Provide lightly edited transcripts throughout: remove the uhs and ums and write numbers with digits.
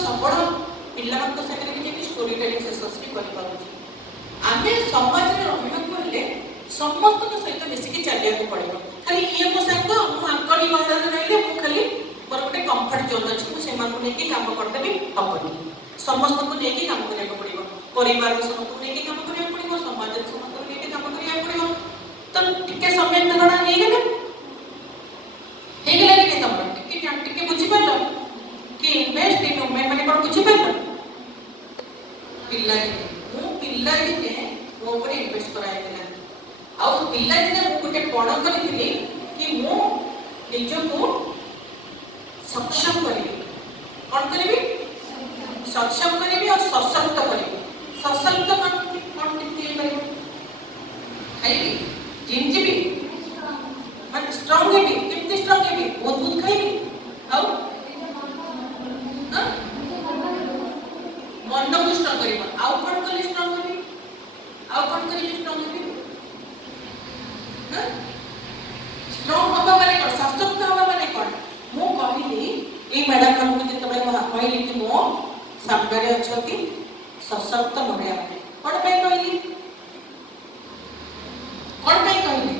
सबल पिलांक सागर भी स्टोरी टेलिंग सेशंस भी कर पाउछि आमे समाज रे रहइको हेले समस्त के सहित मिसिकी चलिया को पड़िबो खाली ये मो संग मु अंकली मंडल रहले मु खाली मोर गोटे कंफर्ट जोन अछि मु से मान को लेके काम करते भी हबनी समस्त को लेके काम करे को पड़िबो परिवार समस्त को लेके काम करे को पड़िबो समाज समस्त को लेके काम करे को पड़िबो तो टिके समय तगड़ा नहीं गेले हे गेले के तमरा टिके बुझी परलो कि इन्वेस्ट इन वुमेन माने कोन बुझी परलो पिल्ला दिने मो ऊपर इन्वेस्ट कराय देला आउ पिल्ला दिने मु गोटे पढ़ करिथिली कि मु निजको सक्षम करिबी कोन करिबी सक्षम करिबी और सशक्त करिबी सशक्त कोन टिके करिबी खाइबी जिम जीबी माने स्ट्रांग हेबी कितने स्ट्रांग हेबी बहुत दूध खाइबी आउ मन को स्ट्रांग करिबा आउ कोन कली स्ट्रांग करिबी आउ कोन करी स्ट्रांग हेबी स्ट्रांग होबा माने कोन सशक्त होबा माने कोन मु कहिली ए मैडम हमको जतबे कहली कि मो सामने अछती सशक्त महिला माने कोन पे कहली कोन पे कहली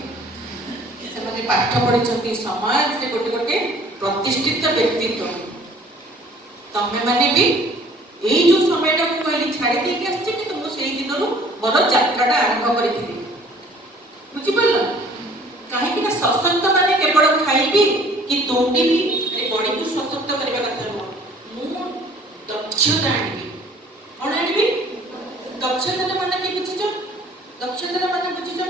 से माने पाठ पढिछंती समाज रे गोटे गोटे प्रतिष्ठित व्यक्तित्व तमे माने भी एई जो समयटा मु कहली छाड़ी दे के आछि कि तुम सेई दिनरु मोर यात्राटा आरंभ करिथिली बुझि पड़ला काहे कि सशक्त माने केवल खाइबी कि दौड़ीबी ए बॉडी को सशक्त करबा कथा नु मु दक्षता आनिबी कोन आनिबी दक्षता माने कि बुझिछ दक्षता माने बुझिछ